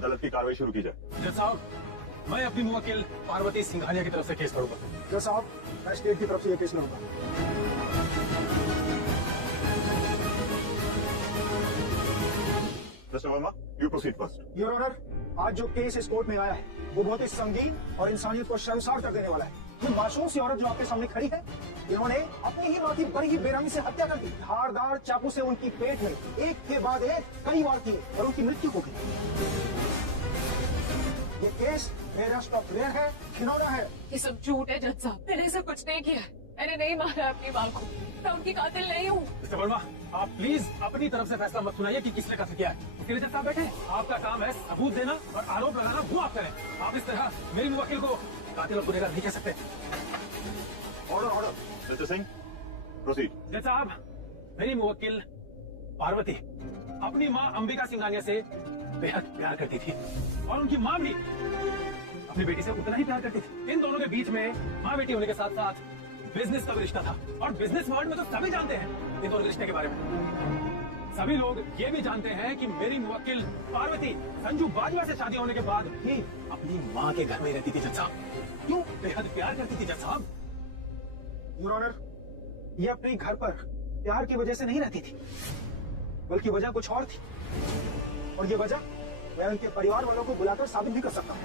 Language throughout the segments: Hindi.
अदालत की कार्रवाई शुरू की जाए। जज साहब, मैं अपनी मुवक्किल पार्वती सिंघानिया की तरफ से केस करूंगा। जज साहब, मैं स्टेट की तरफ से ये केस लड़ूंगा। Mister Verma, you proceed first. Your honour, आज जो केस इस कोर्ट में आया है वो बहुत ही संगीन और इंसानियत को शर्मसार कर देने वाला है। ये मासूम सी औरत जो आपके सामने खड़ी है, इन्होंने अपनी ही माँ की बड़ी ही बेरहमी से हत्या कर दी। धारदार चाकू से उनकी पेट में एक के बाद एक कई वार किए और उनकी मृत्यु हो गई। ये केस रेयरेस्ट ऑफ रेयर है, घिनौना है। ये सब झूठ है जज साहब, मैंने ऐसा कुछ नहीं किया। मैंने नहीं मारा अपनी माँ को, मैं उनकी कातिल नहीं हूँ। मिस्टर वर्मा, आप प्लीज अपनी तरफ से फैसला मत सुनाइए कि किसने कत्ल किया है। उसके लिए जज साहब बैठे, आपका काम है सबूत देना और आरोप लगाना, वो आप करें। आप इस तरह मेरी मुवक्किल को कातिल और गुनहगार नहीं कह सकते। Order order. Mister Singh, proceed. जज साहब, मेरी मुवक्किल पार्वती अपनी माँ अंबिका सिंघानिया से बेहद प्यार करती थी और उनकी माँ भी अपनी बेटी से उतना ही प्यार करती थी। इन दोनों के बीच में माँ बेटी होने के साथ साथ बिजनेस का भी रिश्ता था और बिजनेस वर्ल्ड में तो सभी जानते हैं इन दोनों रिश्ते के बारे में। सभी लोग ये भी जानते हैं कि मेरी मुवक्किल पार्वती संजू बाजवा से शादी होने के बाद भी अपनी माँ के घर में रहती थी। जज साहब, क्यों बेहद प्यार करती थी जज साहब। योर ऑनर, ये अपने घर पर प्यार की वजह से नहीं रहती थी, बल्कि वजह कुछ और थी, और ये वजह मैं उनके परिवार वालों को बुलाकर साबित भी कर सकता हूँ।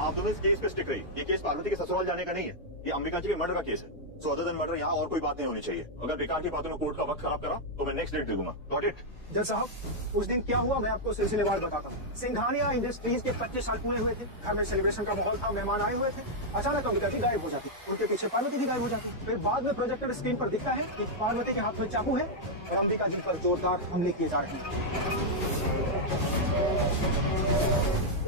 आप दोनों इस केस पे स्टिक रही। ये केस पार्वती के ससुराल जाने का नहीं है, ये अंबिका जी के मर्डर का केस है। सो अदर देन मर्डर यहाँ और कोई बात नहीं होनी चाहिए। अगर बेकार की बातों ने कोर्ट का वक्त खराब करा तो मैं नेक्स्ट डेट दे दूंगा। Got it? जज साहब, उस दिन क्या हुआ मैं आपको सिलसिलेवार बताता हूँ। सिंघानिया इंडस्ट्रीज के 25 साल पूरे हुए थे। घर में सेलिब्रेशन का माहौल था, मेहमान आए हुए थे। अचानक अंबिका जी गायब हो जाती, उनके पीछे पार्वती भी गायब हो जाती। फिर बाद में प्रोजेक्टर स्क्रीन पर दिखता है कि पार्वती के हाथ में चाकू है और अंबिका जी पर जोरदार हमले किए जा रहे हैं।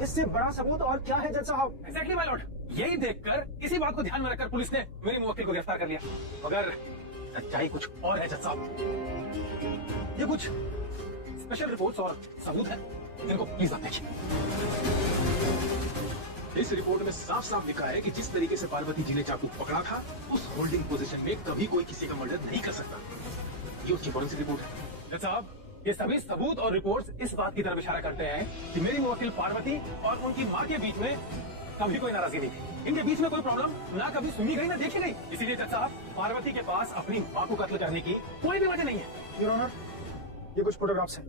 इससे बड़ा सबूत और क्या है जज साहब? एग्जैक्टली माय लॉर्ड, यही देखकर इसी बात को ध्यान में रखकर पुलिस ने मेरी मुवक्किल को गिरफ्तार कर लिया। मगर सच्चाई कुछ और है जज साहब। ये कुछ स्पेशल रिपोर्ट्स और सबूत है जिनको प्लीज आप देखिए। इस रिपोर्ट में साफ साफ लिखा है कि जिस तरीके से पार्वती जी ने चाकू पकड़ा था, उस होल्डिंग पोजीशन में कभी कोई किसी का मर्डर नहीं कर सकता। ये उसकी फॉरेंसिक रिपोर्ट है। जज साहब, ये सभी सबूत और रिपोर्ट्स इस बात की तरफ इशारा करते हैं कि मेरी मुवक्किल पार्वती और उनकी माँ के बीच में कभी कोई नाराजगी नहीं थी। इनके बीच में कोई प्रॉब्लम ना कभी सुनी गई ना देखी गई। इसीलिए जज साहब, पार्वती के पास अपनी माँ को कत्ल करने की कोई भी वजह नहीं है। योर ऑनर, ये कुछ फोटोग्राफ्स हैं।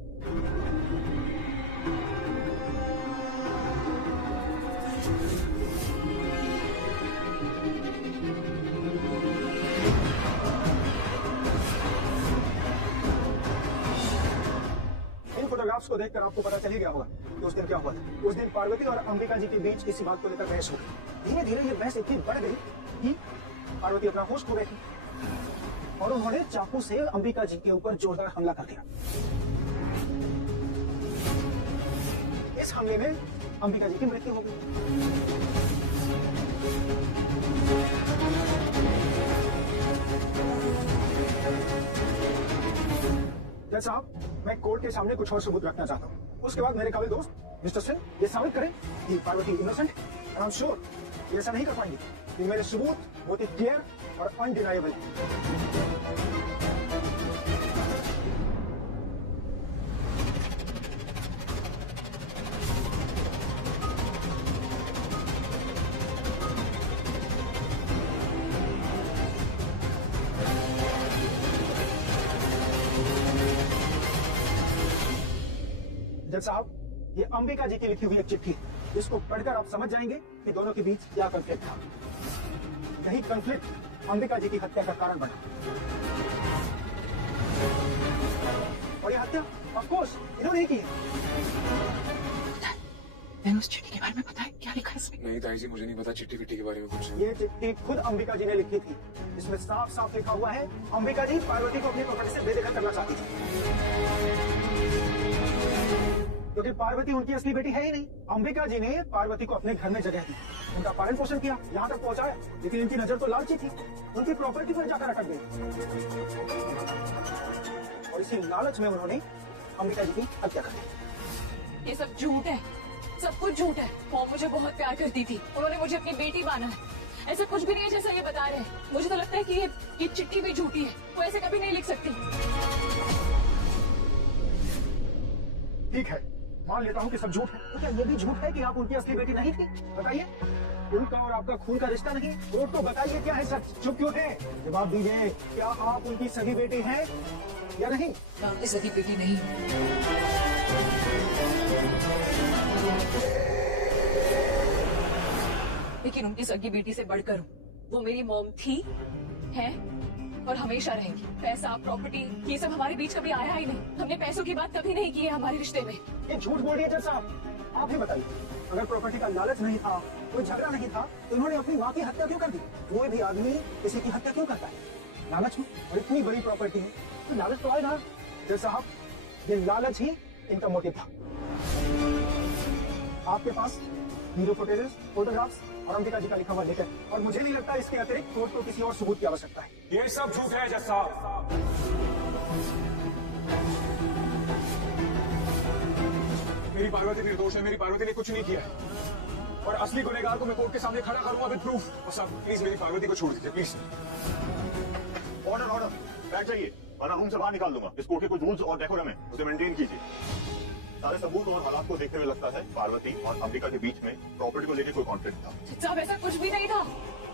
फोटोग्राफ्स को देखकर आपको पता चल ही गया होगा कि उस दिन क्या हुआ था। उस दिन पार्वती और अंबिका जी के बीच किसी बात को लेकर बहस हो गई। धीरे धीरे ये बहस इतनी बढ़ गई कि पार्वती अपना होश खो बैठी और उन्होंने चाकू से अंबिका जी के ऊपर जोरदार हमला कर दिया। इस हमले में अंबिका जी की मृत्यु हो गई। जज साहब, मैं कोर्ट के सामने कुछ और सबूत रखना चाहता हूँ। उसके बाद मेरे काबिल दोस्त मिस्टर सिंह ये साबित करें कि पार्वती इनोसेंट है। आई एम श्योर ये ऐसा नहीं कर पाएंगे कि मेरे सबूत बहुत ही क्लियर और अनडिनाइबल है। जज साहब, ये अंबिका जी की लिखी हुई एक चिट्ठी है, जिसको पढ़कर आप समझ जाएंगे कि दोनों के बीच क्या कॉन्फ्लिक्ट था। यही कॉन्फ्लिक्ट अंबिका जी की हत्या का कारण बना और ये हत्या ऑफ कोर्स इन्होंने ही की है। उस चिट्ठी के बारे में पता है क्या लिखा है इसमें? नहीं ताई जी, मुझे नहीं पता चिट्ठी विट्ठी के बारे में कुछ। ये चिट्ठी खुद अंबिका जी ने लिखी थी। इसमें साफ साफ लिखा हुआ है अंबिका जी पार्वती को अपनी प्रॉपर्टी से बेदखल करना चाहती थी, क्योंकि पार्वती उनकी असली बेटी है ही नहीं। अंबिका जी ने पार्वती को अपने घर में जगह दी, उनका पालन पोषण किया, यहाँ तक पहुँचाया, लेकिन इनकी नजर तो लालची थी, उनकी प्रॉपर्टी पर जाकर अटक गई और इसी लालच में उन्होंने अंबिका जी की हत्या कर दी। ये सब झूठ है, सब कुछ झूठ है। वो मुझे बहुत प्यार करती थी, उन्होंने मुझे अपनी बेटी माना है। ऐसा कुछ भी नहीं है जैसा ये बता रहे हैं। मुझे तो लगता है कि ये चिट्ठी भी झूठी है, वो ऐसे कभी नहीं लिख सकती। ठीक है, मान लेता हूँ कि सब झूठ है, तो क्या ये भी झूठ है कि आप उनकी असली बेटी नहीं थी? बताइए, उनका और आपका खून का रिश्ता नहीं? कोर्ट को बताइए क्या है सच, चुप क्यों है? जवाब दीजिए, क्या आप उनकी सगी बेटी हैं या नहीं? मैं उनकी सगी बेटी नहीं हूँ। लेकिन उनकी सगी बेटी से बढ़कर हूँ। वो मेरी मॉम थी, है और हमेशा रहेगी। पैसा, प्रॉपर्टी, ये सब हमारे बीच कभी आया ही नहीं। हमने पैसों की बात कभी नहीं की है हमारे रिश्ते में। ये झूठ बोल रही है जज साहब, आप ही बताइए, अगर प्रॉपर्टी का लालच नहीं था, कोई झगड़ा नहीं था, तो इन्होंने अपनी माँ की हत्या क्यों कर दी? कोई भी आदमी किसी की हत्या क्यों करता है? लालच में, और इतनी बड़ी प्रॉपर्टी है तो लालच तो आएगा। जज साहब, ये लालच ही इनका मोटिव था। आपके पास वीडियो फुटेजेस, फोटोग्राफ्स और अंबिका जी का लिखा हुआ लेटर, और मुझे नहीं लगता इसके अतिरिक्त कोर्ट को किसी और सबूत की आवश्यकता है। ये सब झूठ है जज साहब। मेरी पार्वती निर्दोष है, मेरी पार्वती ने कुछ नहीं किया है, और असली गुनहगार को मैं कोर्ट के सामने खड़ा करूंगा विद प्रूफ। और साहब प्लीज मेरी पार्वती को छोड़ दीजिए प्लीज। ऑर्डर ऑर्डर, बैठ जाइए वरना रूम से बाहर निकाल दूंगा। इस कोर्ट के कुछ रूल्स और डेकोरम है, उसे मेंटेन कीजिए। सारे सबूत और हालात को देखते हुए लगता है पार्वती और अंबिका के बीच में प्रॉपर्टी को लेकर कोई कॉन्फ्लिक्ट था। साहब ऐसा कुछ भी नहीं था,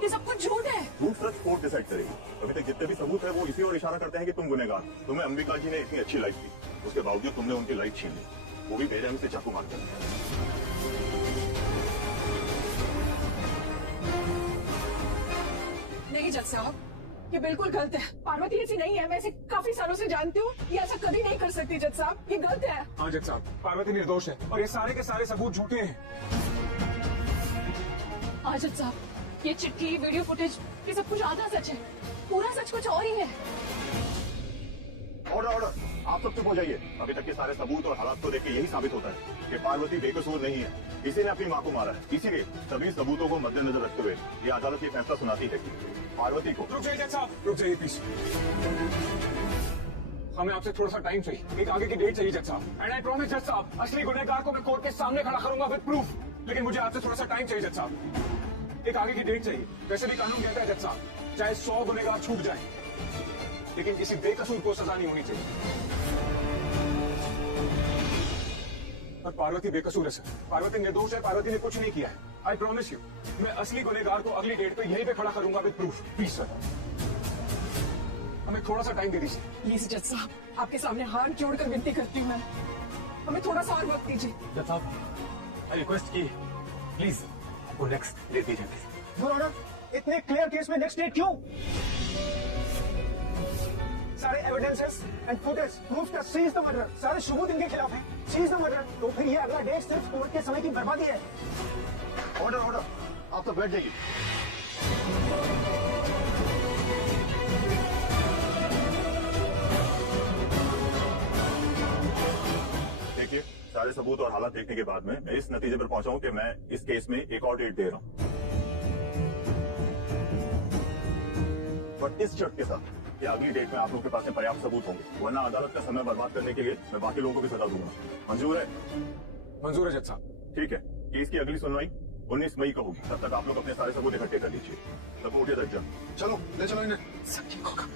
ये सब कुछ झूठ है। रूल सच कोर्ट डिसाइड करेगी। अभी तक जितने भी सबूत है वो इसी और इशारा करते हैं कि तुम गुनहगार। तुम्हें अंबिका जी ने इतनी अच्छी लाइफ दी, उसके बावजूद तुमने उनकी लाइफ छीन ली, वो भी बेरहमी से चाकू मारकर। नहीं जज साहब, ये बिल्कुल गलत है। पार्वती ऐसी नहीं है, मैं इसे काफी सालों से जानती हूँ। ये ऐसा कभी नहीं कर सकती जज साहब, ये गलत है। हाँ जज साहब, पार्वती निर्दोष है और ये सारे के सारे सबूत झूठे हैं। हाँ जज साहब, ये चिट्ठी, वीडियो फुटेज, ये सब कुछ आधा सच है, पूरा सच कुछ और ही है। ऑर्डर ऑर्डर, आप सब चुप हो जाइए। अभी तक के सारे सबूत और हालात को देख के यही साबित होता है कि पार्वती बेकसूर नहीं है, इसी ने अपनी माँ को मारा है। इसीलिए सभी सबूतों को मद्देनजर रखते हुए ये अदालत ये फैसला सुनाती है कि पार्वती को। रुक जाइए जज साहब, रुक जाइए प्लीज। हमें आपसे थोड़ा सा टाइम चाहिए, एक आगे की डेट चाहिए जज साहब। एंड आई प्रॉमिस जज साहब, असली गुनहगार को मैं कोर्ट के सामने खड़ा करूंगा विद प्रूफ। लेकिन मुझे आपसे थोड़ा सा टाइम चाहिए जज साहब, एक आगे की डेट चाहिए। वैसे भी कानून कहता है जज साहब, चाहे 100 गुनहगार छूट जाए लेकिन किसी बेकसूर को सजा नहीं होनी चाहिए। पर पार्वती बेकसूर है सर, पार्वती निर्दोष है, पार्वती ने कुछ नहीं किया है। आई प्रॉमिस यू, मैं असली गुनहगार को अगली डेट पे यहीं पे खड़ा करूंगा विद प्रूफ। प्लीज सर, हमें थोड़ा सा टाइम दे दीजिए। प्लीज जज साहब, आपके सामने हाथ जोड़कर विनती करती हूँ मैं, हमें थोड़ा सा और वक्त दीजिए। जज साहब, आई रिक्वेस्ट की प्लीज आपको नेक्स्ट डेट दीजिए प्लीज। योर ऑनर, इतने क्लियर केस में नेक्स्ट डेट क्यों? सारे evidences and footage proof that she is the murder, सारे सबूत इनके खिलाफ हैं। शी इज द मर्डर, तो फिर ये अगला डेट सिर्फ कोर्ट के समय की बर्बादी है। ऑर्डर ऑर्डर, आप तो बैठ जाइए। देखिए, सारे सबूत और हालात देखने के बाद में मैं इस नतीजे पर पहुंचा हूं कि मैं इस केस में एक और डेट दे रहा हूं, बट इस शर्त के साथ कि अगली डेट में आप लोगों के पास में पर्याप्त सबूत होंगे, वरना अदालत का समय बर्बाद करने के लिए मैं बाकी लोगों को भी सजा दूंगा। मंजूर है? मंजूर है जज साहब। ठीक है, केस की अगली सुनवाई 19 मई को होगी। तब तक आप लोग अपने सारे सबूत इकट्ठे कर लीजिए। तब उठिए तक चलो ले चलो इन्हें। सब ठीक होगा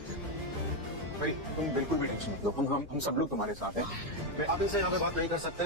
भाई, तुम बिल्कुल भी टेंशन मत लो, हम सब लोग तुम्हारे साथ हैं। आप इनसे यहाँ पे बात नहीं कर सकते।